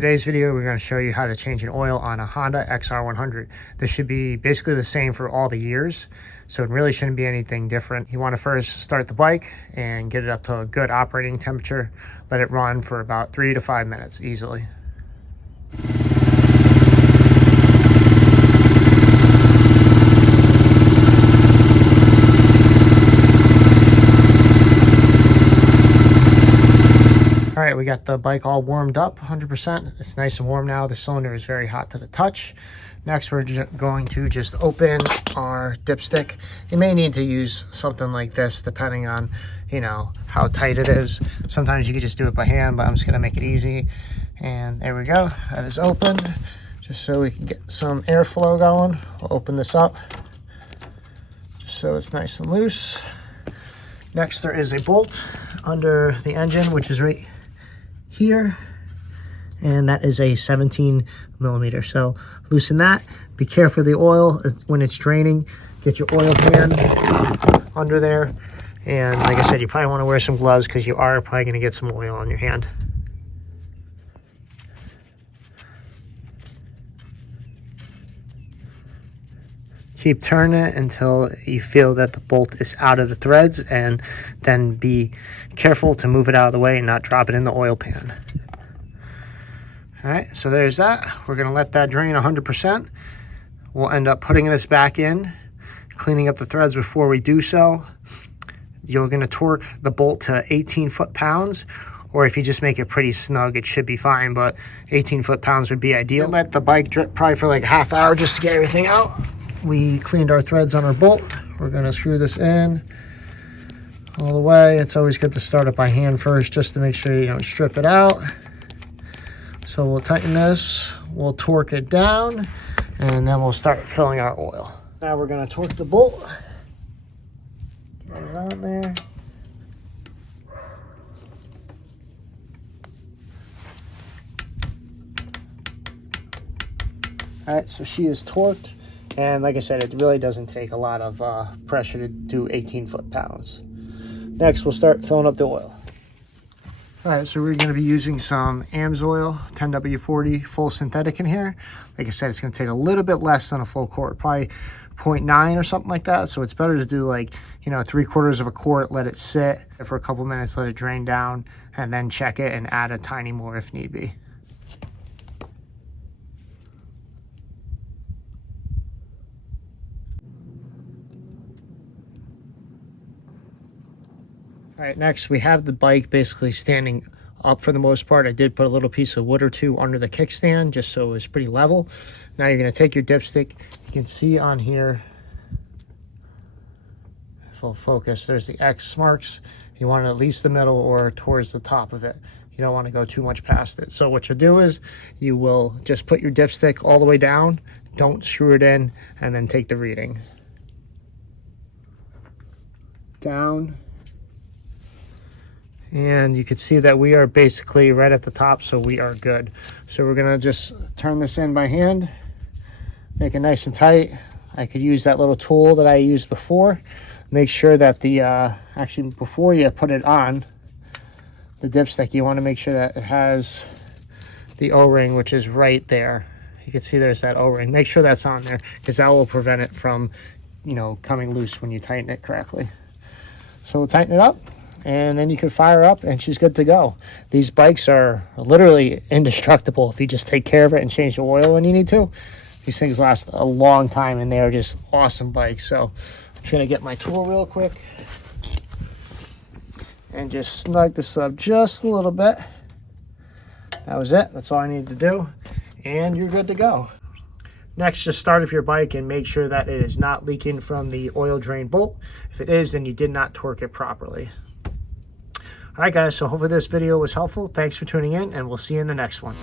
today's video, we're going to show you how to change an oil on a Honda XR100. This should be basically the same for all the years, so it really shouldn't be anything different. You want to first start the bike and get it up to a good operating temperature. Let it run for about 3 to 5 minutes easily. All right, we got the bike all warmed up 100%. It's nice and warm now. The cylinder is very hot to the touch. Next, we're going to just open our dipstick. You may need to use something like this depending on, how tight it is. Sometimes you can just do it by hand, but I'm just gonna make it easy. And there we go, that is opened. Just so we can get some airflow going. We'll open this up just so it's nice and loose. Next, there is a bolt under the engine, which is right here, and that is a 17 millimeter. So loosen that. Be careful of the oil when it's draining. Get your oil pan under there, and like I said, you probably want to wear some gloves because you are probably going to get some oil on your hand. Keep turning it until you feel that the bolt is out of the threads, and then be careful to move it out of the way and not drop it in the oil pan. All right, so there's that. We're gonna let that drain 100%. We'll end up putting this back in, cleaning up the threads before we do so. You're gonna torque the bolt to 18 foot-pounds, or if you just make it pretty snug, it should be fine, but 18 foot-pounds would be ideal. Let the bike drip probably for like a half hour just to get everything out. We cleaned our threads on our bolt. We're gonna screw this in all the way. It's always good to start it by hand first just to make sure you don't strip it out. So we'll tighten this, we'll torque it down, and then we'll start filling our oil. Now we're gonna torque the bolt. Get it on there. All right, so she is torqued. And like I said, it really doesn't take a lot of pressure to do 18 foot-pounds. Next, we'll start filling up the oil. All right, so we're going to be using some AMSOIL 10W40 full synthetic in here. Like I said, it's going to take a little bit less than a full quart, probably 0.9 or something like that. So it's better to do like, 3/4 of a quart, let it sit for a couple minutes, let it drain down, and then check it and add a tiny more if need be. All right, next we have the bike basically standing up for the most part. I did put a little piece of wood or two under the kickstand just so it was pretty level. Now you're gonna take your dipstick. You can see on here, full focus, there's the X marks. You want it at least the middle or towards the top of it. You don't want to go too much past it. So what you'll do is you will just put your dipstick all the way down, don't screw it in, and then take the reading. Down. And you can see that we are basically right at the top, so we are good. So we're gonna just turn this in by hand, make it nice and tight. I could use that little tool that I used before. Make sure that the, actually before you put it on the dipstick, you wanna make sure that it has the O-ring, which is right there. You can see there's that O-ring. Make sure that's on there, because that will prevent it from, coming loose when you tighten it correctly. So we'll tighten it up, and then you can fire up and she's good to go. These bikes are literally indestructible if you just take care of it and change the oil when you need to. These things last a long time and they are just awesome bikes. So I'm just gonna get my tool real quick and just snug this up just a little bit. That was it, that's all I needed to do. And you're good to go. Next, just start up your bike and make sure that it is not leaking from the oil drain bolt. If it is, then you did not torque it properly. All right, guys, so hopefully this video was helpful. Thanks for tuning in, and we'll see you in the next one.